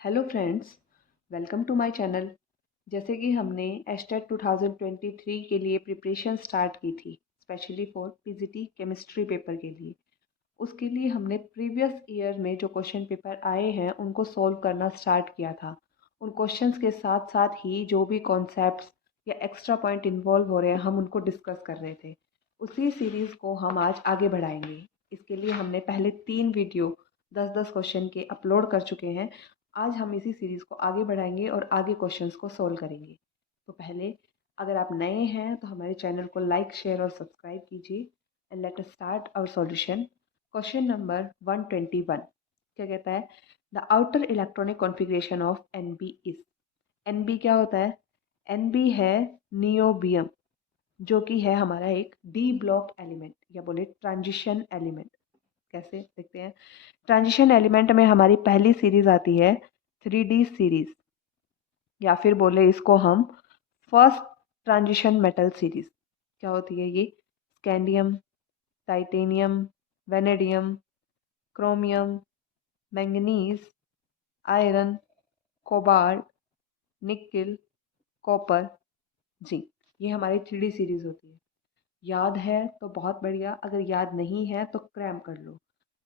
Hello friends, welcome to my channel. जैसे कि हमने एस्टेट 2023 के लिए प्रिपरेशन स्टार्ट की थी, specially for PGT chemistry paper के लिए। उसके लिए हमने प्रीवियस ईयर में जो क्वेश्चन पेपर आए हैं उनको सॉल्व करना स्टार्ट किया था। उन क्वेश्चंस के साथ साथ ही जो भी कॉन्सेप्ट्स या एक्स्ट्रा पॉइंट इन्वॉल्व हो रहे हैं हम उनको डिस्कस कर रहे थे। उसी सीरीज़ को हम आज आगे बढ़ाएंगे। इसके लिए हमने पहले 3 वीडियो 10-10 क्वेश्चन के अपलोड कर चुके हैं। आज हम इसी सीरीज़ को आगे बढ़ाएंगे और आगे क्वेश्चंस को सॉल्व करेंगे। तो पहले, अगर आप नए हैं तो हमारे चैनल को लाइक, शेयर और सब्सक्राइब कीजिए। And let us start our solution. Question number 121 क्या कहता है? The outer electronic configuration of NB is. NB क्या होता है? एनबी है नियोबियम, जो कि है हमारा एक डी ब्लॉक एलिमेंट या बोले ट्रांजिशन एलिमेंट। कैसे देखते हैं? ट्रांजिशन एलिमेंट में हमारी पहली सीरीज आती है 3D सीरीज, या फिर बोले इसको हम फर्स्ट ट्रांजिशन मेटल सीरीज। क्या होती है ये? Scandium, titanium, vanadium, chromium, manganese, iron, cobalt, nickel, copper, zinc. ये हमारी 3D सीरीज होती है। याद है तो बहुत बढ़िया, अगर याद नहीं है तो क्रैम कर लो।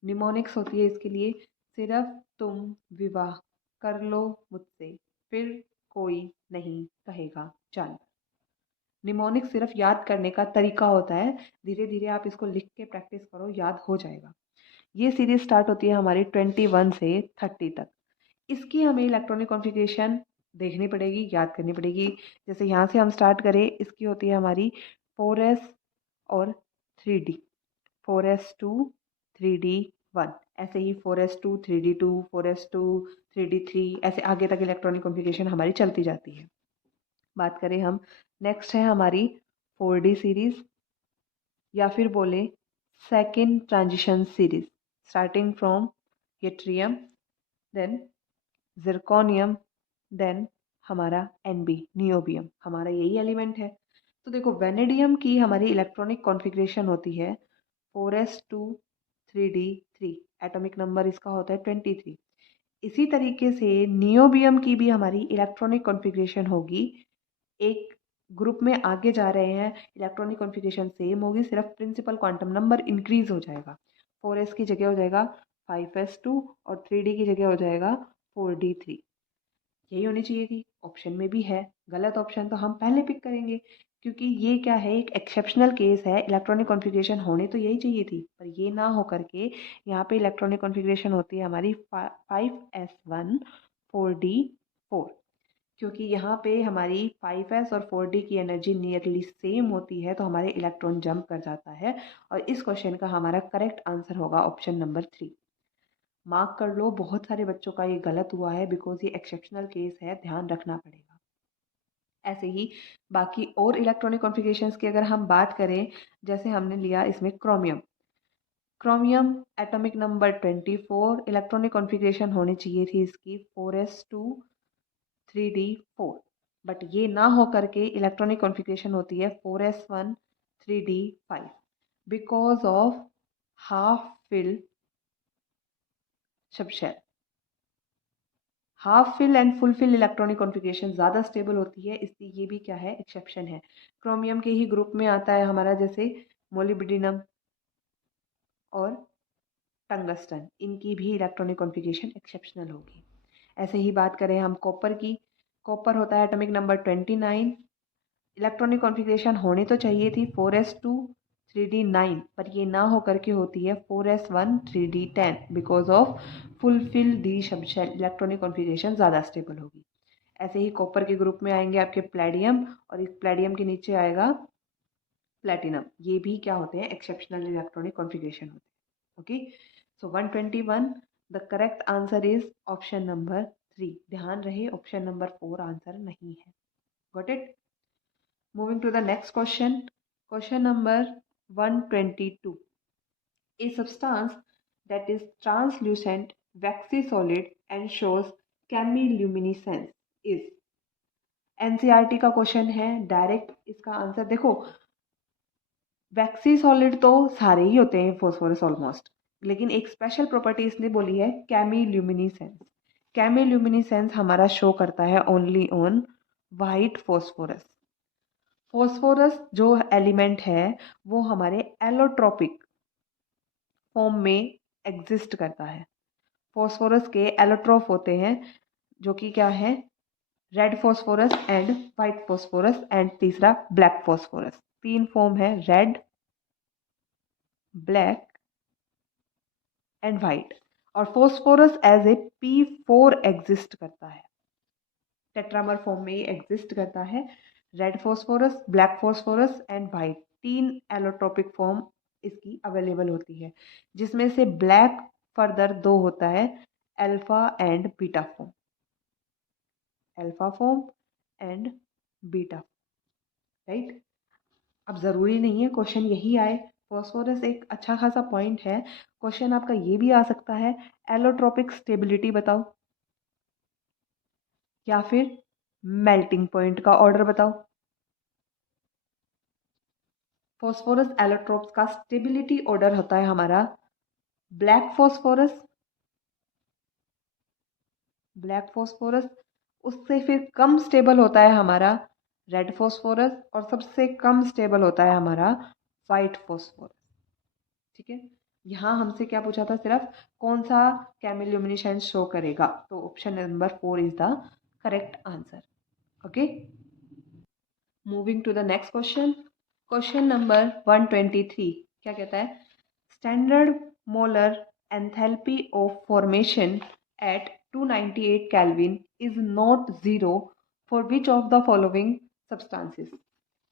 निमोनिक्स होती है इसके लिए, सिर्फ तुम विवाह कर लो मुझसे, फिर कोई नहीं कहेगा चल। निमोनिक्स सिर्फ याद करने का तरीका होता है, धीरे धीरे आप इसको लिख के प्रैक्टिस करो, याद हो जाएगा। ये सीरीज स्टार्ट होती है हमारी 21 से 30 तक। इसकी हमें इलेक्ट्रॉनिक कॉन्फ़िगरेशन देखनी पड़ेगी, याद करनी पड़ेगी। जैसे यहाँ से हम स्टार्ट करें, इसकी होती है हमारी 4s और 3D, 4s2 3D1, ऐसे ही 4s2 3D2, 4s2 3D3, ऐसे आगे तक इलेक्ट्रॉनिक कॉन्फ़िगरेशन हमारी चलती जाती है। बात करें हम, नेक्स्ट है हमारी 4D सीरीज़, या फिर बोले second transition series, starting from yttrium, then zirconium, then हमारा एनबी नियोबियम, हमारा यही एलिमेंट है। तो देखो, वेनेडियम की हमारी इलेक्ट्रॉनिक कॉन्फ़िगरेशन होती है 4s2 3D3, एटॉमिक नंबर इसका होता है 23। इसी तरीके से नियोबियम की भी हमारी इलेक्ट्रॉनिक कॉन्फ़िगरेशन होगी। एक ग्रुप में आगे जा रहे हैं, इलेक्ट्रॉनिक कॉन्फ़िगरेशन सेम होगी, सिर्फ प्रिंसिपल क्वांटम नंबर इंक्रीज हो जाएगा। 4s की जगह हो जाएगा 5s2 और 3D की जगह हो जाएगा 4D3। यही होनी चाहिए थी, ऑप्शन में भी है। गलत ऑप्शन तो हम पहले पिक करेंगे, क्योंकि ये क्या है, एक एक्सेप्शनल केस है। इलेक्ट्रॉनिक कॉन्फ़िगरेशन होनी तो यही चाहिए थी, पर ये ना हो करके यहाँ पे इलेक्ट्रॉनिक कॉन्फ़िगरेशन होती है हमारी 5s1 4d4, क्योंकि यहाँ पे हमारी 5s और 4d की एनर्जी नियरली सेम होती है, तो हमारे इलेक्ट्रॉन जंप कर जाता है। और इस क्वेश्चन का हमारा करेक्ट आंसर होगा ऑप्शन नंबर 3। मार्क कर लो, बहुत सारे बच्चों का ये गलत हुआ है, बिकॉज ये एक्सेप्शनल केस है, ध्यान रखना पड़ेगा। ऐसे ही बाकी और इलेक्ट्रॉनिक कॉन्फ़िगरेशंस की अगर हम बात करें, जैसे हमने लिया इसमें chromium. Chromium atomic number 24, electronic configuration होनी चाहिए थी इसकी 4s2 3d4, बट ये ना हो करके इलेक्ट्रॉनिक कॉन्फ़िगरेशन होती है 4s1 3d5, because of half fill subshell. Half fill and full fill electronic configuration ज़्यादा स्टेबल होती है, इसलिए ये भी क्या है, एक्सेप्शन है। क्रोमियम के ही ग्रुप में आता है हमारा जैसे मोलिब्डेनम और टंगस्टन, इनकी भी इलेक्ट्रॉनिक कॉन्फ़िगरेशन एक्सेप्शनल होगी। ऐसे ही बात करें हम कॉपर की, कॉपर होता है एटॉमिक नंबर 29। इलेक्ट्रॉनिक कॉन्फ़िगरेशन होनी तो चाहिए थी 4s2 3d9, पर ये ना हो करके होती है 4s1 3d10, because of fulfil the subshell, electronic configuration ज़्यादा स्टेबल होगी। ऐसे ही कॉपर के ग्रुप में आएंगे आपके प्लेडियम, और इस प्लेडियम के नीचे आएगा प्लेटिनम। ये भी क्या होते हैं, एक्सेप्शनल इलेक्ट्रॉनिक कॉन्फ़िगरेशन होते हैं। Okay, so 121, the correct answer is option number 3। ध्यान रहे, ऑप्शन नंबर 4 आंसर नहीं है। Got it? Moving to the next question, question number 122। A substance that is translucent, waxy solid and shows chemiluminescence is। NCERT का question है, direct इसका answer देखो। वैक्सी solid तो सारे ही होते हैं, फॉस्फोरस ऑलमोस्ट, लेकिन एक स्पेशल प्रॉपर्टी इसने बोली है कैमील्यूमिनेसेंस। कैमिल्यूमिनेसेंस हमारा शो करता है only on white phosphorus. Phosphorus जो एलिमेंट है वो हमारे एलोट्रोपिक फॉर्म में एग्जिस्ट करता है। फॉस्फोरस के एलोट्रोप होते हैं जो कि क्या है, red phosphorus and white phosphorus and तीसरा ब्लैक फॉस्फोरस। तीन फॉर्म है, रेड, ब्लैक एंड वाइट। और phosphorus as a P4 exist करता है, टेट्रामर फॉर्म में ही एग्जिस्ट करता है। Red phosphorus, black phosphorus and white, तीन एलोट्रोपिक फॉर्म इसकी अवेलेबल होती है, जिसमें से ब्लैक फर्दर दो होता है, alpha and beta form, alpha form and beta, right. अब ज़रूरी नहीं है क्वेश्चन यही आए, फॉस्फोरस एक अच्छा खासा पॉइंट है। क्वेश्चन आपका ये भी आ सकता है, एलोट्रोपिक स्टेबिलिटी बताओ, या फिर मेल्टिंग पॉइंट का ऑर्डर बताओ। फॉस्फोरस एलोट्रोप्स का स्टेबिलिटी ऑर्डर होता है हमारा ब्लैक फॉस्फोरस, ब्लैक फॉस्फोरस, उससे फिर कम स्टेबल होता है हमारा रेड फॉस्फोरस, और सबसे कम स्टेबल होता है हमारा वाइट फॉस्फोरस। ठीक है, यहाँ हमसे क्या पूछा था, सिर्फ कौन सा कैमिल्यूमिनेसेंस शो करेगा, तो option number 4 is the correct answer. Okay, moving to the next question. Question number 123 क्या कहता है, standard molar enthalpy of formation at 298 kelvin is not zero for which of the following substances.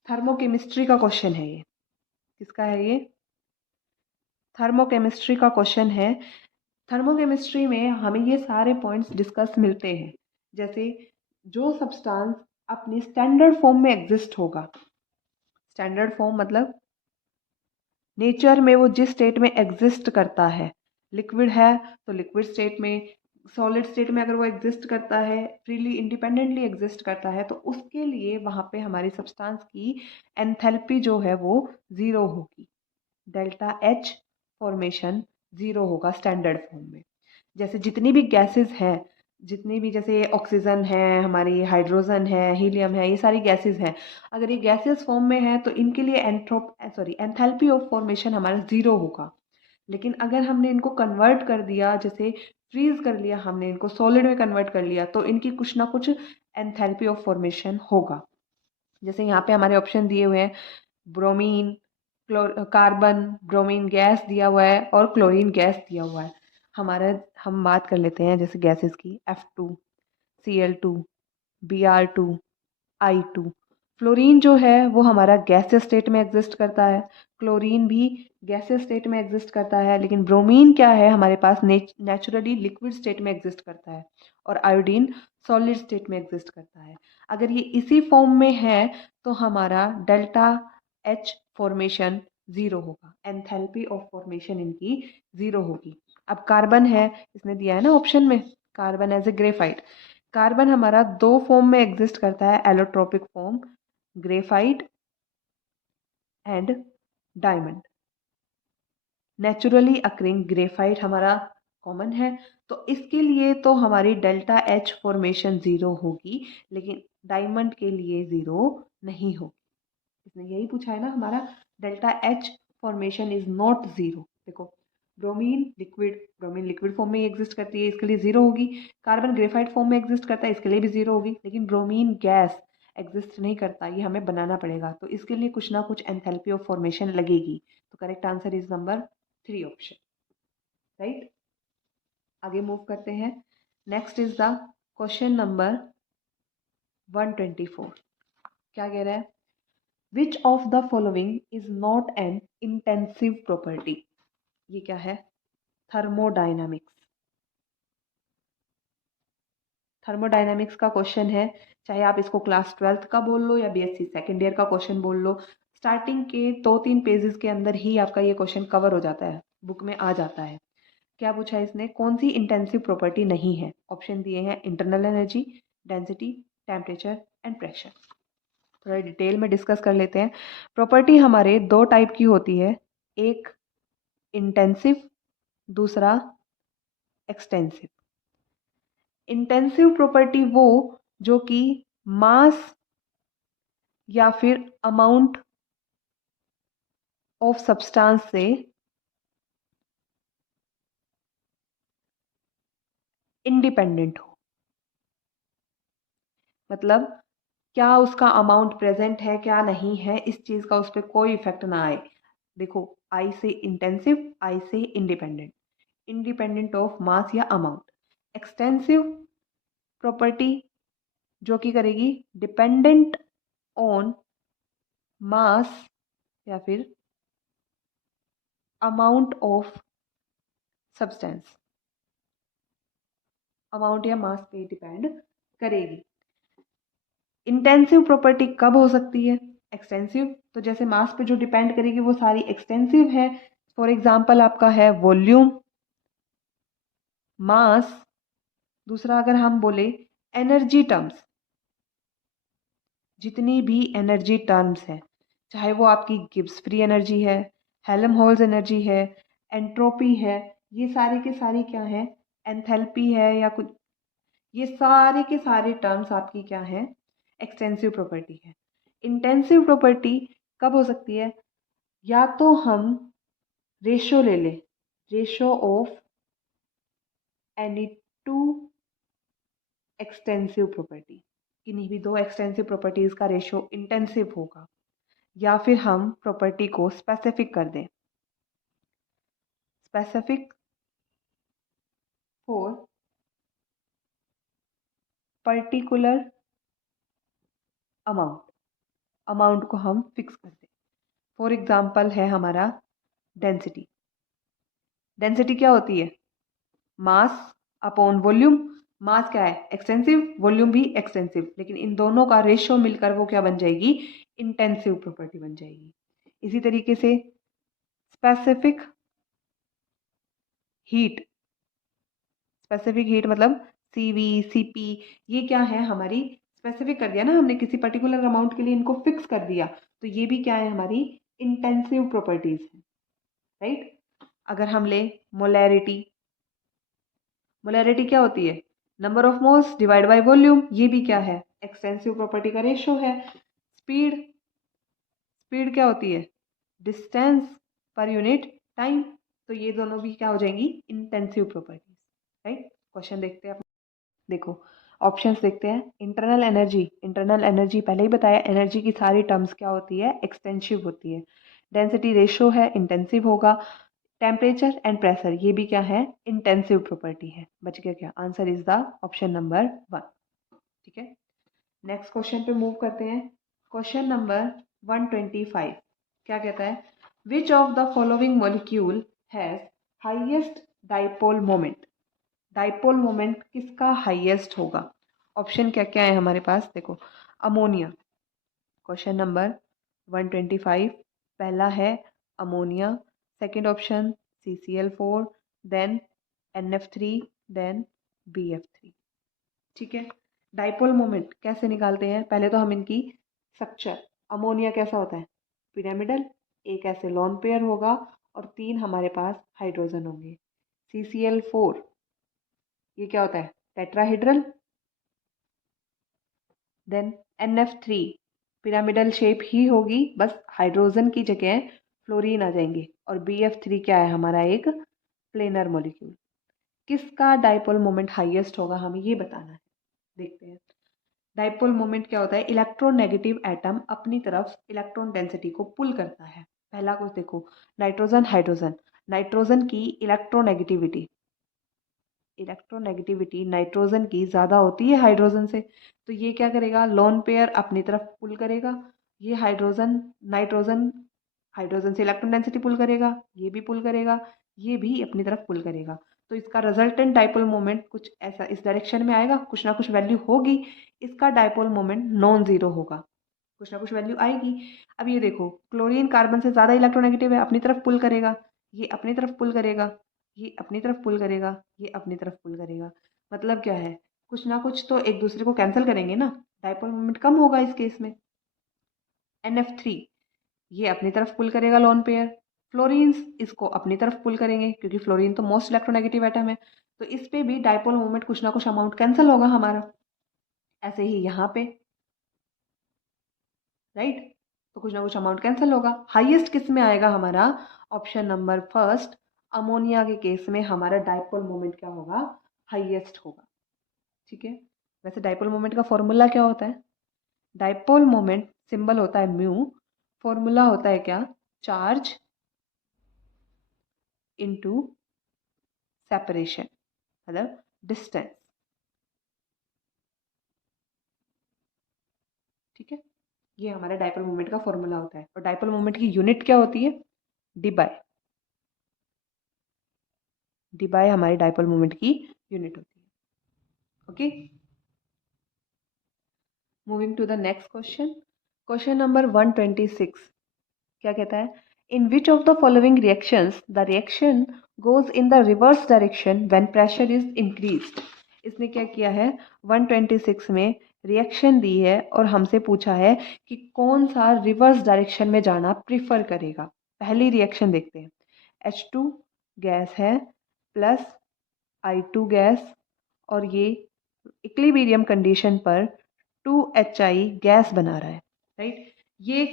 Thermochemistry का question है ये, किसका है ये, thermochemistry का क्वेश्चन है। थर्मोकेमिस्ट्री में हमें ये सारे पॉइंट्स डिस्कस मिलते हैं, जैसे जो सब्सटेंस अपनी स्टैंडर्ड फॉर्म में एग्जिस्ट होगा, स्टैंडर्ड फॉर्म मतलब नेचर में वो जिस स्टेट में एग्जिस्ट करता है, लिक्विड है तो लिक्विड स्टेट में, सॉलिड स्टेट में अगर वो एग्जिस्ट करता है, फ्रीली इंडिपेंडेंटली एग्जिस्ट करता है, तो उसके लिए वहाँ पे हमारी सब्सटेंस की एंथैल्पी जो है वो ज़ीरो होगी, डेल्टा एच फॉर्मेशन ज़ीरो होगा स्टैंडर्ड फॉर्म में। जैसे जितनी भी गैसेस हैं, जितनी भी, जैसे ऑक्सीजन है, हमारी हाइड्रोजन है, हीलियम है, ये सारी गैसेस हैं, अगर ये गैसेस फॉर्म में है तो इनके लिए एंथैल्पी ऑफ फॉर्मेशन हमारा ज़ीरो होगा। लेकिन अगर हमने इनको कन्वर्ट कर दिया, जैसे फ्रीज कर लिया हमने इनको, सॉलिड में कन्वर्ट कर लिया, तो इनकी कुछ ना कुछ एंथैल्पी ऑफ फॉर्मेशन होगा। जैसे यहाँ पे हमारे ऑप्शन दिए हुए हैं, ब्रोमीन, कार्बन, ब्रोमीन गैस दिया हुआ है और क्लोरीन गैस दिया हुआ है। हमारा, हम बात कर लेते हैं जैसे गैसेस की, F2, Cl2, Br2, I2। Fluorine जो है वो हमारा गैसेस स्टेट में एग्जिस्ट करता है, क्लोरीन भी गैसेस स्टेट में एग्जिस्ट करता है, लेकिन ब्रोमीन क्या है, हमारे पास नेचुरली लिक्विड स्टेट में एग्जिस्ट करता है, और आयोडीन सॉलिड स्टेट में एग्जिस्ट करता है। अगर ये इसी फॉर्म में है तो हमारा डेल्टा एच फॉर्मेशन ज़ीरो होगा, एंथैल्पी ऑफ फॉर्मेशन इनकी ज़ीरो होगी। अब कार्बन है, इसने दिया है ना ऑप्शन में, carbon as a graphite. Carbon हमारा दो फॉर्म में एग्जिस्ट करता है, allotropic form, graphite and diamond. Naturally occurring graphite हमारा कॉमन है, तो इसके लिए तो हमारी डेल्टा एच फॉर्मेशन ज़ीरो होगी, लेकिन डायमंड के लिए ज़ीरो नहीं होगी। इसने यही पूछा है ना हमारा, delta H formation is not zero. देखो, ब्रोमीन लिक्विड फॉर्म में एग्जिस्ट करती है, इसके लिए ज़ीरो होगी। कार्बन ग्रेफाइट फॉर्म में एग्जिस्ट करता है, इसके लिए भी ज़ीरो होगी। लेकिन ब्रोमीन गैस एग्जिस्ट नहीं करता, ये हमें बनाना पड़ेगा, तो इसके लिए कुछ ना कुछ एंथैल्पी ऑफ फॉर्मेशन लगेगी। तो correct answer is number 3 option, right. आगे मूव करते हैं। Next is the question number 124। क्या कह रहा है, विच of the following is not an intensive property. ये क्या है, थर्मोडायनामिक्स। थर्मोडायनामिक्स का क्वेश्चन है, चाहे आप इसको क्लास 12th का बोल लो या BSc सेकेंड ईयर का क्वेश्चन बोल लो, स्टार्टिंग के 2-3 पेजेस के अंदर ही आपका ये क्वेश्चन कवर हो जाता है, बुक में आ जाता है। क्या पूछा है इसने, कौन सी इंटेंसिव प्रॉपर्टी नहीं है। ऑप्शन दिए हैं, internal energy, density, temperature and pressure. थोड़ा डिटेल में डिस्कस कर लेते हैं। प्रॉपर्टी हमारे दो टाइप की होती है, एक इंटेंसिव, दूसरा एक्सटेंसिव। इंटेंसिव प्रॉपर्टी वो जो कि मास या फिर अमाउंट ऑफ सब्सटेंस से इंडिपेंडेंट हो। मतलब क्या उसका अमाउंट प्रेजेंट है क्या नहीं है, इस चीज का उस पर कोई इफेक्ट ना आए। देखो, आई से इंटेंसिव, आई से इंडिपेंडेंट, इंडिपेंडेंट ऑफ मास या अमाउंट। एक्सटेंसिव प्रॉपर्टी जो कि करेगी डिपेंडेंट ऑन मास या फिर अमाउंट ऑफ सब्सटेंस, अमाउंट या मास पे डिपेंड करेगी। इंटेंसिव प्रॉपर्टी कब हो सकती है? एक्सटेंसिव, तो जैसे मास पे जो डिपेंड करेगी वो सारी एक्सटेंसिव है। फॉर एग्जाम्पल आपका है वॉल्यूम, मास। दूसरा अगर हम बोले एनर्जी टर्म्स, जितनी भी एनर्जी टर्म्स है, चाहे वो आपकी गिब्स फ्री एनर्जी है, हेल्महोल्ट्ज एनर्जी है, एंट्रोपी है, ये सारी के सारी क्या है, एंथैल्पी है या कुछ, ये सारे के सारे टर्म्स आपकी क्या है, एक्सटेंसिव प्रॉपर्टी है। इंटेंसिव प्रॉपर्टी कब हो सकती है? या तो हम रेशो ले लें, ratio of any two extensive property, किन्हीं भी दो एक्सटेंसिव प्रॉपर्टीज का रेशो इंटेंसिव होगा। या फिर हम प्रॉपर्टी को स्पेसिफिक कर दें, specific for particular amount, amount को हम फिक्स कर दें। फॉर एग्जाम्पल है हमारा डेंसिटी। डेंसिटी क्या होती है? Mass upon volume. मास क्या है? एक्सटेंसिव, वॉल्यूम भी एक्सटेंसिव, लेकिन इन दोनों का रेशियो मिलकर वो क्या बन जाएगी? इंटेंसिव प्रॉपर्टी बन जाएगी। इसी तरीके से स्पेसिफिक हीट, स्पेसिफिक हीट मतलब सीवी, सीपी, ये क्या है हमारी, स्पेसिफिक कर दिया ना हमने, किसी पर्टिकुलर अमाउंट के लिए इनको फिक्स कर दिया, तो ये भी क्या है हमारी इंटेंसिव प्रॉपर्टीज है, राइट। अगर हम ले मोलैरिटी, मोलैरिटी क्या होती है? Number of moles divide by volume, ये भी क्या है? एक्सटेंसिव प्रॉपर्टी का रेशियो है। स्पीड, स्पीड क्या होती है? डिस्टेंस पर यूनिट टाइम, तो ये दोनों भी क्या हो जाएंगी? Intensive properties, right. क्वेश्चन देखते हैं। देखो ऑप्शंस देखते हैं। इंटरनल एनर्जी, इंटरनल एनर्जी पहले ही बताया, एनर्जी की सारी टर्म्स क्या होती है? एक्सटेंसिव होती है। डेंसिटी रेशियो है, इंटेंसिव होगा। टेम्परेचर एंड प्रेशर, ये भी क्या है? इंटेंसिव प्रॉपर्टी है। बच गया क्या? Answer is the option number 1। ठीक है, नेक्स्ट क्वेश्चन पे मूव करते हैं। क्वेश्चन नंबर 125 क्या कहता है? विच of the following molecule has highest dipole moment? Dipole moment किसका हाईएस्ट होगा? ऑप्शन क्या क्या है हमारे पास? देखो, अमोनिया, क्वेश्चन नंबर 125, पहला है ammonia, second option CCl4, then NF3, then BF3। ठीक है, डाइपोल मोमेंट कैसे निकालते हैं? पहले तो हम इनकी स्ट्रक्चर, अमोनिया कैसा होता है? पिरामिडल, एक ऐसे लोन पेयर होगा और तीन हमारे पास हाइड्रोजन होंगे। CCl4 ये क्या होता है? Tetrahedral. Then NF3 pyramidal shape ही होगी, बस हाइड्रोजन की जगह फ्लोरीन आ जाएंगे। और BF3 क्या है? हमारा एक प्लेनर मॉलिक्यूल। किसका डाइपोल मोमेंट हाईएस्ट होगा, हमें ये बताना है। देखते हैं। डाइपोल मोमेंट क्या होता है? इलेक्ट्रोनेगेटिव एटम अपनी तरफ इलेक्ट्रॉन डेंसिटी को पुल करता है। पहला कुछ देखो, नाइट्रोजन हाइड्रोजन, नाइट्रोजन की इलेक्ट्रोनेगेटिविटी, इलेक्ट्रोनेगेटिविटी नाइट्रोजन की ज़्यादा होती है हाइड्रोजन से, तो ये क्या करेगा? लोन पेयर अपनी तरफ पुल करेगा। ये हाइड्रोजन, नाइट्रोजन हाइड्रोजन से इलेक्ट्रॉन डेंसिटी पुल करेगा, ये भी पुल करेगा, ये भी अपनी तरफ पुल करेगा। तो इसका रिजल्टेंट डाइपोल मोमेंट कुछ ऐसा इस डायरेक्शन में आएगा, कुछ ना कुछ वैल्यू होगी। इसका डाइपोल मोमेंट नॉन जीरो होगा, कुछ ना कुछ वैल्यू आएगी। अब ये देखो, क्लोरीन कार्बन से ज़्यादा इलेक्ट्रोनेगेटिव है, अपनी तरफ पुल करेगा, ये अपनी तरफ पुल करेगा, ये अपनी तरफ पुल करेगा, ये अपनी तरफ पुल करेगा। मतलब क्या है? कुछ ना कुछ तो एक दूसरे को कैंसिल करेंगे ना, डाइपोल मोमेंट कम होगा इस केस में। NF3 ये अपनी तरफ पुल करेगा लोन पेयर, फ्लोरीन्स इसको अपनी तरफ पुल करेंगे क्योंकि फ्लोरीन तो मोस्ट इलेक्ट्रोनेगेटिव एटम है, तो इस पे भी डाइपोल मोमेंट कुछ ना कुछ अमाउंट कैंसिल होगा हमारा। ऐसे ही यहाँ पे, राइट, तो कुछ ना कुछ अमाउंट कैंसिल होगा। हाईएस्ट किस में आएगा हमारा? ऑप्शन नंबर फर्स्ट, अमोनिया के केस में हमारा डाइपोल मोमेंट क्या होगा? हाईएस्ट होगा। ठीक है। वैसे डाइपोल मोमेंट का फॉर्मूला क्या होता है? डाइपोल मोमेंट सिंबल होता है म्यू, फॉर्मूला होता है क्या? चार्ज इनटू सेपरेशन, मतलब डिस्टेंस। ठीक है, ये हमारा डाइपोल मोमेंट का फॉर्मूला होता है। और डाइपोल मोमेंट की यूनिट क्या होती है? D by. डी बाय हमारी डाइपोल मोमेंट की यूनिट होती है। Okay, moving to the next question. Question number 126 क्या कहता है? In which of the following reactions the reaction goes in the reverse direction when pressure is increased. इसने क्या किया है? 126 में रिएक्शन दी है और हमसे पूछा है कि कौन सा रिवर्स डायरेक्शन में जाना प्रिफर करेगा। पहली रिएक्शन देखते हैं। H2 गैस है प्लस I2 गैस, और ये इक्विलिब्रियम कंडीशन पर 2HI गैस बना रहा है, राइट। ये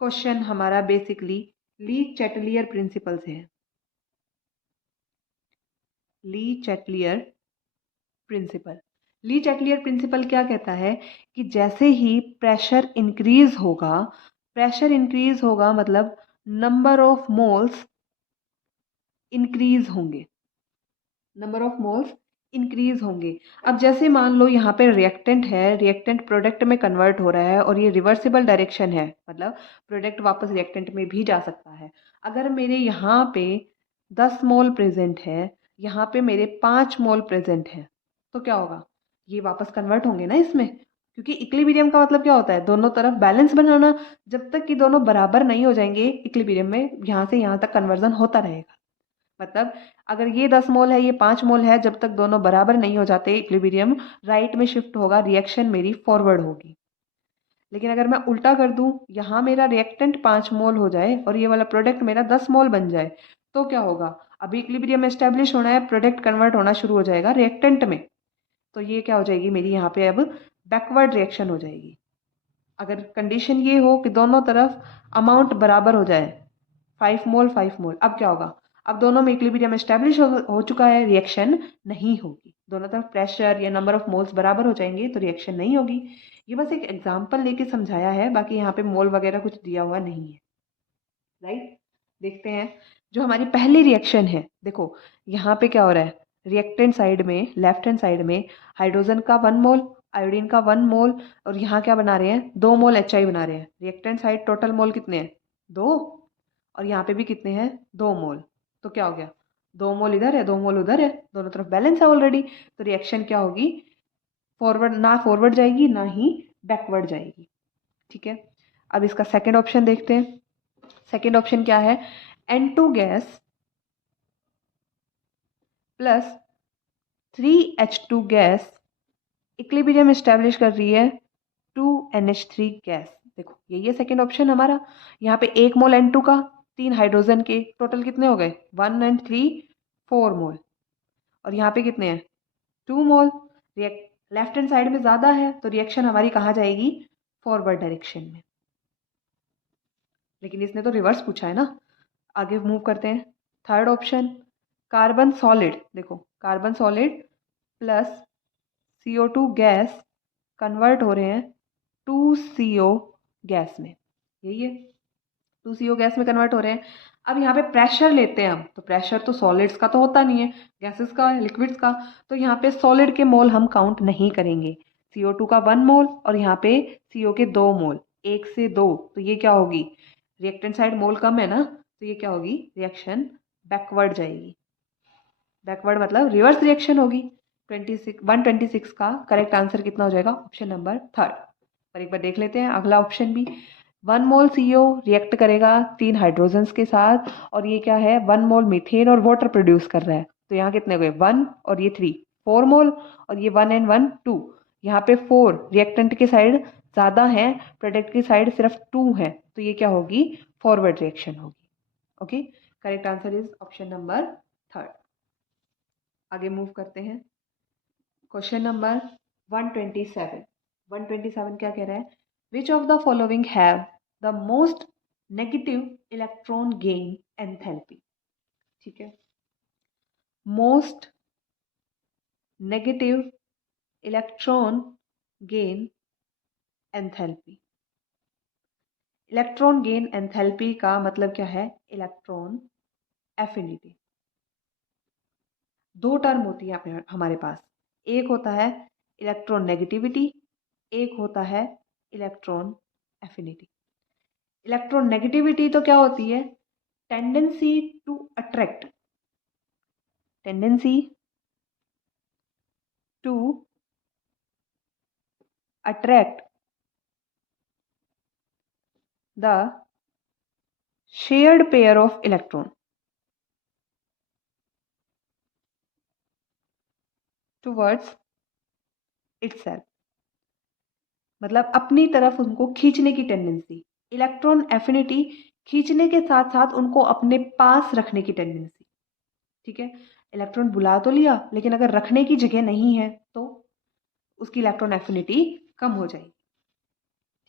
क्वेश्चन हमारा बेसिकली ली चैटलियर प्रिंसिपल से है। ली चैटलियर प्रिंसिपल। ली चैटलियर प्रिंसिपल क्या कहता है कि जैसे ही प्रेशर इंक्रीज होगा, प्रेशर इंक्रीज होगा मतलब नंबर ऑफ मोल्स इंक्रीज होंगे, नंबर ऑफ मोल्स इंक्रीज होंगे। अब जैसे मान लो यहाँ पे रिएक्टेंट है, रिएक्टेंट प्रोडक्ट में कन्वर्ट हो रहा है और ये रिवर्सिबल डायरेक्शन है, मतलब प्रोडक्ट वापस रिएक्टेंट में भी जा सकता है। अगर मेरे यहाँ पे 10 मोल प्रेजेंट है, यहाँ पे मेरे 5 मोल प्रेजेंट है, तो क्या होगा? ये वापस कन्वर्ट होंगे ना इसमें, क्योंकि इक्विलिब्रियम का मतलब क्या होता है? दोनों तरफ बैलेंस बनाना। जब तक कि दोनों बराबर नहीं हो जाएंगे इक्विलिब्रियम में, यहाँ से यहाँ तक कन्वर्जन होता रहेगा। मतलब अगर ये 10 मोल है, ये 5 मोल है, जब तक दोनों बराबर नहीं हो जाते इक्विलिब्रियम राइट में शिफ्ट होगा, रिएक्शन मेरी फॉरवर्ड होगी। लेकिन अगर मैं उल्टा कर दूं, यहाँ मेरा रिएक्टेंट 5 मोल हो जाए और ये वाला प्रोडक्ट मेरा 10 मोल बन जाए, तो क्या होगा? अभी इक्विलिब्रियम एस्टेब्लिश होना है, प्रोडक्ट कन्वर्ट होना शुरू हो जाएगा रिएक्टेंट में, तो ये क्या हो जाएगी मेरी यहाँ पे अब बैकवर्ड रिएक्शन हो जाएगी। अगर कंडीशन ये हो कि दोनों तरफ अमाउंट बराबर हो जाए, 5 मोल 5 मोल, अब क्या होगा? अब दोनों में इक्विलिब्रियम एस्टेब्लिश हो चुका है, रिएक्शन नहीं होगी। दोनों तरफ प्रेशर या नंबर ऑफ मोल्स बराबर हो जाएंगे तो रिएक्शन नहीं होगी। ये बस एक एग्जांपल लेके समझाया है, बाकी यहाँ पे मोल वगैरह कुछ दिया हुआ नहीं है, राइट। देखते हैं जो हमारी पहली रिएक्शन है। देखो यहाँ पे क्या हो रहा है? रिएक्टेंट साइड में, लेफ्ट हैंड साइड में हाइड्रोजन का 1 मोल, आयोडीन का 1 मोल, और यहाँ क्या बना रहे हैं? 2 मोल HI बना रहे हैं। रिएक्टेंट साइड टोटल मोल कितने हैं? 2, और यहाँ पे भी कितने हैं? 2 मोल। तो क्या हो गया? 2 मोल इधर है, 2 मोल उधर है, दोनों तरफ बैलेंस है ऑलरेडी, तो रिएक्शन क्या होगी? फॉरवर्ड ना, फॉरवर्ड जाएगी ना ही बैकवर्ड जाएगी। ठीक है, अब इसका सेकेंड ऑप्शन देखते हैं। सेकेंड ऑप्शन क्या है? N2 gas plus 3H2 gas equilibrium establish कर रही है 2NH3 गैस। देखो ये सेकेंड ऑप्शन हमारा। यहाँ पे 1 मोल N2 का, 3 हाइड्रोजन के, टोटल कितने हो गए? 1 and 3 4 मोल, और यहाँ पे कितने हैं? 2 मोल। लेफ्ट हैंड साइड में ज़्यादा है तो रिएक्शन हमारी कहाँ जाएगी? फॉरवर्ड डायरेक्शन में। लेकिन इसने तो रिवर्स पूछा है ना। आगे मूव करते हैं। Third option, carbon solid. देखो carbon solid plus CO2 gas convert हो रहे हैं 2CO गैस में, यही है, 2CO गैस में कन्वर्ट हो रहे हैं। अब यहाँ पे प्रेशर लेते हैं हम, तो प्रेशर तो सॉलिड्स का तो होता नहीं है, गैसेस का, लिक्विड्स का। तो यहाँ पे सॉलिड के मोल हम काउंट नहीं करेंगे। CO2 का 1 मोल और यहाँ पे CO के 2 मोल, 1 से 2, तो ये क्या होगी? रिएक्टेंट साइड मोल कम है ना, तो ये क्या होगी? रिएक्शन बैकवर्ड जाएगी। बैकवर्ड मतलब रिवर्स रिएक्शन होगी। 126 का करेक्ट आंसर कितना हो जाएगा? Option number third. पर एक बार देख लेते हैं अगला ऑप्शन भी। 1 मोल CO रिएक्ट करेगा 3 हाइड्रोजन्स के साथ, और ये क्या है? 1 मोल मीथेन और वाटर प्रोड्यूस कर रहा है। तो यहाँ कितने हो गए? 1 और ये 3, 4 मोल, और ये 1 and 1 2। यहाँ पे 4 रिएक्टेंट की साइड ज़्यादा है, प्रोडक्ट की साइड सिर्फ 2 है, तो ये क्या होगी? फॉरवर्ड रिएक्शन होगी। Okay, correct answer is option number 3। आगे मूव करते हैं। Question number 127। 127 क्या कह रहा है? विच of the following have the most negative electron gain enthalpy? ठीक है, most negative electron gain enthalpy. Electron gain enthalpy का मतलब क्या है? Electron affinity. दो टर्म होती है हमारे पास, एक होता है इलेक्ट्रॉन नेगेटिविटी, एक होता है इलेक्ट्रॉन एफिनिटी। इलेक्ट्रॉन नेगेटिविटी तो क्या होती है? Tendency to attract, tendency to attract the shared pair of electron towards itself, मतलब अपनी तरफ उनको खींचने की टेंडेंसी। इलेक्ट्रॉन एफिनिटी खींचने के साथ साथ उनको अपने पास रखने की टेंडेंसी। ठीक है, इलेक्ट्रॉन बुला तो लिया, लेकिन अगर रखने की जगह नहीं है तो उसकी इलेक्ट्रॉन एफिनिटी कम हो जाएगी।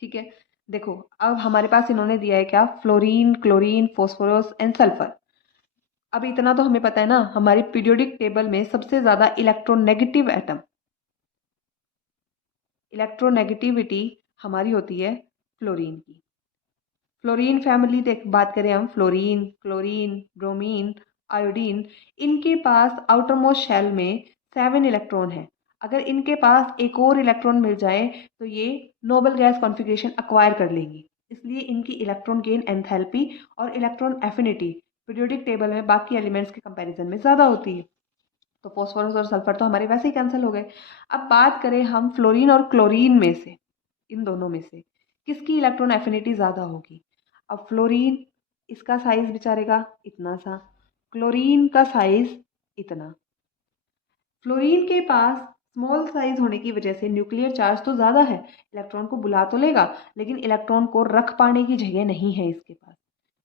ठीक है, देखो अब हमारे पास इन्होंने दिया है क्या? Fluorine, chlorine, phosphorus and sulphur. अब इतना तो हमें पता है ना, हमारी पीरियोडिक टेबल में सबसे ज्यादा इलेक्ट्रोनेगेटिव एटम, इलेक्ट्रोनेगेटिविटी हमारी होती है फ्लोरीन की। फ्लोरीन फैमिली देख बात करें हम, फ्लोरीन, क्लोरीन, ब्रोमीन, आयोडीन, इनके पास आउटर मोस्ट शेल में 7 इलेक्ट्रॉन है। अगर इनके पास एक और इलेक्ट्रॉन मिल जाए तो ये नोबल गैस कॉन्फ़िगरेशन अक्वायर कर लेंगी। इसलिए इनकी इलेक्ट्रॉन गेन एंथैल्पी और इलेक्ट्रॉन एफिनिटी पीरियोडिक टेबल में बाकी एलिमेंट्स के कंपैरिजन में ज़्यादा होती है। तो फॉस्फोरस और सल्फर तो हमारे वैसे ही कैंसिल हो गए। अब बात करें हम फ्लोरीन और क्लोरीन में से, इन दोनों में से किसकी इलेक्ट्रॉन एफिनिटी ज़्यादा होगी? अब फ्लोरीन, इसका साइज बेचारे का इतना सा, क्लोरीन का साइज इतना। फ्लोरीन के पास स्मॉल साइज होने की वजह से न्यूक्लियर चार्ज तो ज़्यादा है, इलेक्ट्रॉन को बुला तो लेगा, लेकिन इलेक्ट्रॉन को रख पाने की जगह नहीं है इसके पास।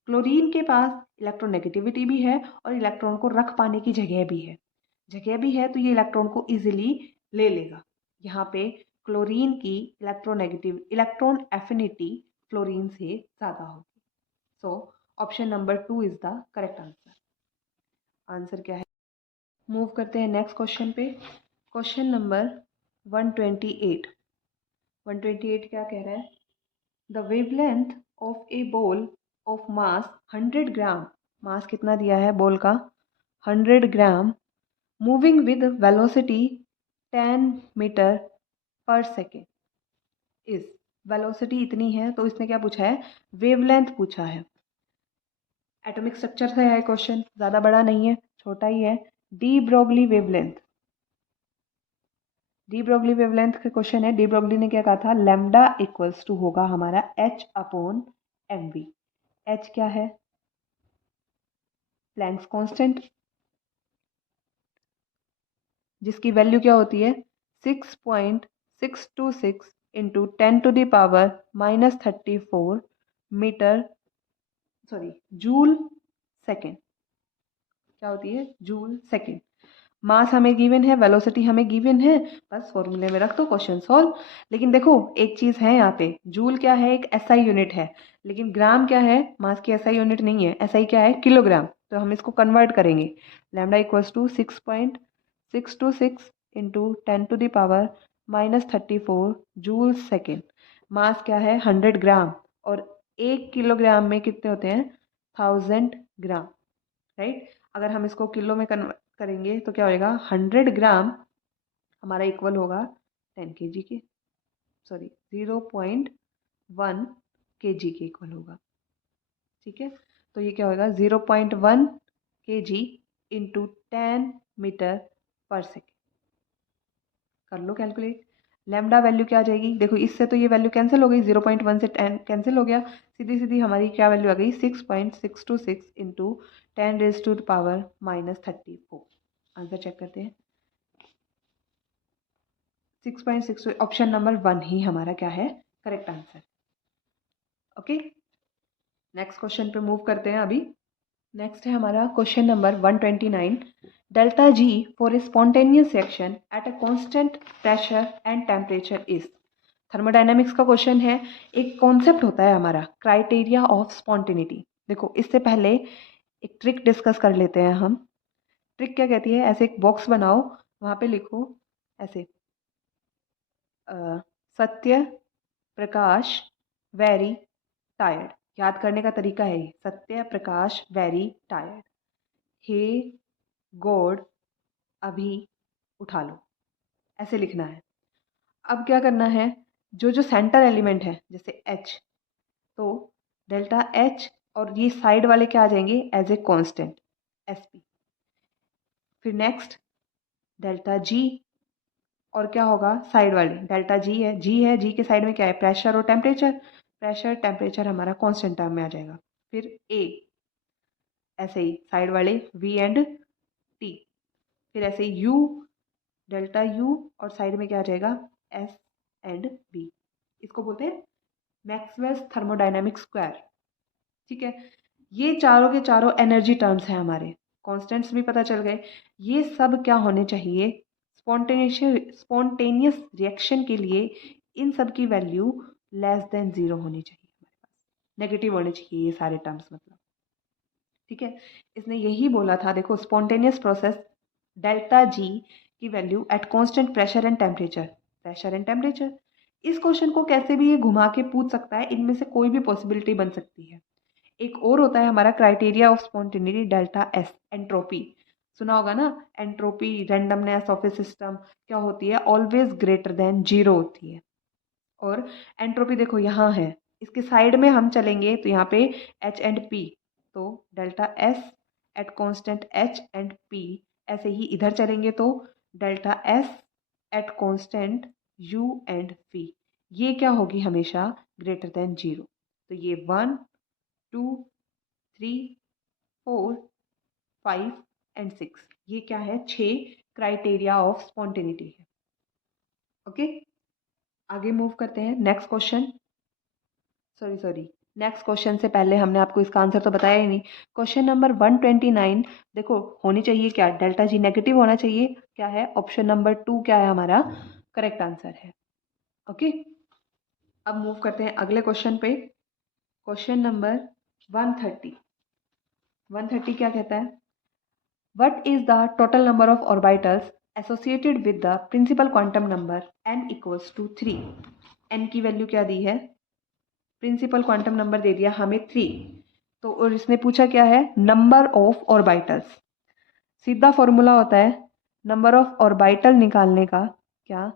क्लोरीन के पास इलेक्ट्रोनेगेटिविटी भी है और इलेक्ट्रॉन को रख पाने की जगह भी है। जगह भी है तो ये इलेक्ट्रॉन को इजीली ले लेगा। यहाँ पे क्लोरीन की इलेक्ट्रॉन एफिनिटी फ्लोरीन से ज़्यादा होगी। So option number 2 is the correct answer. Answer क्या है? मूव करते हैं नेक्स्ट क्वेश्चन पे। Question number 128। 128 क्या कह रहा है? The wavelength of A ball of mass 100 ग्राम, मास कितना दिया है बॉल का? 100 ग्राम, मूविंग विद वेलोसिटी 10 मीटर पर सेकेंड। इस वेलोसिटी इतनी है तो इसने क्या पूछा है? वेवलेंथ पूछा है। एटॉमिक स्ट्रक्चर से है क्वेश्चन, ज़्यादा बड़ा नहीं है, छोटा ही है। De Broglie wavelength, de Broglie wavelength का क्वेश्चन है। डी ब्रोगली ने क्या कहा था? लैम्डा इक्वल्स टू होगा हमारा H upon M V. H क्या है? प्लैंक्स कांस्टेंट, जिसकी वैल्यू क्या होती है? 6.626 into 10⁻⁻34 metre, sorry joule second. क्या होती है? Joule second. मास हमें गिवन है, वेलोसिटी हमें गिवन है, बस फॉर्मूले में रख दो, क्वेश्चन सॉल्व। लेकिन देखो एक चीज़ है यहाँ पे, जूल क्या है? एक एसआई यूनिट है, लेकिन ग्राम क्या है? मास की एसआई यूनिट नहीं है, एसआई क्या है? किलोग्राम। तो हम इसको कन्वर्ट करेंगे। Lambda equals to 6.626 into 10⁻⁻34 joule second. Mass क्या है? 100 ग्राम, और 1 किलोग्राम में कितने होते हैं? 1000 ग्राम, राइट। अगर हम इसको किलो में कन्वर्ट करेंगे तो क्या होएगा? 100 ग्राम हमारा इक्वल होगा 10 kg के, सॉरी 0.1 kg के इक्वल होगा। ठीक है, तो ये क्या होगा? 0.1 kg इंटू 10 मीटर पर सेकेंड। कर लो कैलकुलेट। लैम्डा वैल्यू क्या आ जाएगी? देखो इससे तो ये वैल्यू कैंसिल हो गई, 0.1 से 10 कैंसिल हो गया, सीधी सीधी हमारी क्या वैल्यू आ गई? 6.626 इंटू 10⁻⁻34। आंसर चेक करते हैं। 6.6, ऑप्शन नंबर 1 ही हमारा क्या है? Correct answer. Okay, next question पे मूव करते हैं अभी। नेक्स्ट है हमारा question number 129। Delta G for a spontaneous reaction at a constant pressure and temperature is. Thermodynamics का क्वेश्चन है। एक कॉन्सेप्ट होता है हमारा क्राइटेरिया ऑफ स्पॉन्टेनिटी। देखो इससे पहले एक ट्रिक डिस्कस कर लेते हैं हम। ट्रिक क्या कहती है, ऐसे एक बॉक्स बनाओ, वहाँ पे लिखो ऐसे सत्य, प्रकाश, वेरी, टायर्ड। याद करने का तरीका है ये, सत्य, प्रकाश, वेरी, टायर्ड। हे गॉड, अभी उठा लो, ऐसे लिखना है। अब क्या करना है, जो जो सेंटर एलिमेंट है जैसे एच, तो डेल्टा एच और ये साइड वाले क्या आ जाएंगे as a constant S P. फिर नेक्स्ट डेल्टा जी, और क्या होगा साइड वाले डेल्टा जी के साइड में क्या है प्रेशर और टेम्परेचर। प्रेशर टेम्परेचर हमारा कांस्टेंट टर्म में आ जाएगा। फिर ए, ऐसे ही साइड वाले वी एंड टी। फिर ऐसे यू, डेल्टा यू और साइड में क्या आ जाएगा एस एंड बी। इसको बोलते हैं मैक्सवेल्स थर्मोडायनामिक स्क्वायर। ठीक है, ये चारों के चारों एनर्जी टर्म्स हैं हमारे, कॉन्स्टेंट्स भी पता चल गए। ये सब क्या होने चाहिए स्पॉन्टेनियस रिएक्शन के लिए, इन सब की वैल्यू लेस देन जीरो होनी चाहिए हमारे पास, नेगेटिव होने चाहिए ये सारे टर्म्स मतलब। ठीक है, इसने यही बोला था, देखो स्पॉन्टेनियस प्रोसेस डेल्टा जी की value at constant pressure and temperature, pressure and temperature. इस क्वेश्चन को कैसे भी ये घुमा के पूछ सकता है, इनमें से कोई भी पॉसिबिलिटी बन सकती है। एक और होता है हमारा criteria of spontaneity delta S, entropy. सुना होगा ना, entropy randomness of A system क्या होती है, ऑलवेज ग्रेटर देन जीरो होती है। और एंट्रोपी देखो यहाँ है, इसके साइड में हम चलेंगे तो यहाँ पे एच एंड पी, तो delta S at constant H and P. ऐसे ही इधर चलेंगे तो delta S at constant you and P. ये क्या होगी हमेशा ग्रेटर देन जीरो। तो ये 1 2 3 4 5 एंड 6, ये क्या है 6 क्राइटेरिया ऑफ स्पॉन्टेनिटी है। ओके, आगे मूव करते हैं next question. Sorry, next question से पहले हमने आपको इसका आंसर तो बताया ही नहीं। क्वेश्चन नंबर 129, देखो होनी चाहिए क्या, डेल्टा जी नेगेटिव होना चाहिए, क्या है ऑप्शन नंबर 2 क्या है हमारा करेक्ट आंसर है। ओके, अब मूव करते हैं अगले क्वेश्चन पे। Question number 130। 130 क्या कहता है, what is the total number of orbitals associated with the principal quantum number n equals to 3। n की वैल्यू क्या दी है, प्रिंसिपल क्वांटम नंबर दे दिया हमें 3, तो और इसने पूछा क्या है नंबर ऑफ ऑर्बिटल्स। सीधा फॉर्मूला होता है नंबर ऑफ ऑर्बिटल निकालने का क्या,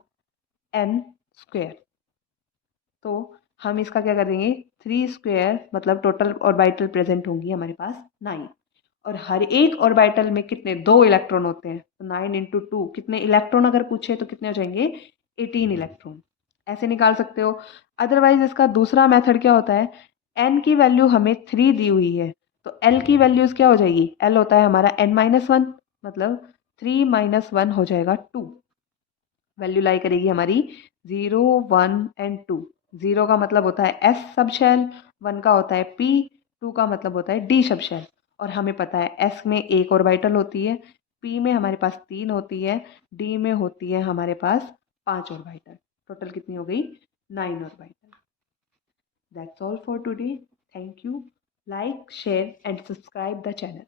n स्क्वायर। तो हम इसका क्या करेंगे 3 स्क्वायर, मतलब टोटल ऑर्बिटल प्रेजेंट होंगी हमारे पास 9। और हर एक ऑर्बिटल में कितने, 2 इलेक्ट्रॉन होते हैं, तो 9 इंटू 2 कितने इलेक्ट्रॉन अगर पूछे तो कितने हो जाएंगे 18 इलेक्ट्रॉन। ऐसे निकाल सकते हो। अदरवाइज इसका दूसरा मेथड क्या होता है, n की वैल्यू हमें 3 दी हुई है, तो l की वैल्यूज क्या हो जाएगी, l होता है हमारा n-1, मतलब 3 - 1 हो जाएगा 2। वैल्यू लाई करेगी हमारी 0 1 एंड 2। 0 का मतलब होता है s सब शेल, 1 का होता है p, 2 का मतलब होता है d सब शेल। और हमें पता है s में एक ऑर्बिटल होती है, p में हमारे पास 3 होती है, d में होती है हमारे पास 5 ऑर्बिटल। टोटल कितनी हो गई 9 orbital. That's all for today. Thank you. Like share and subscribe the channel.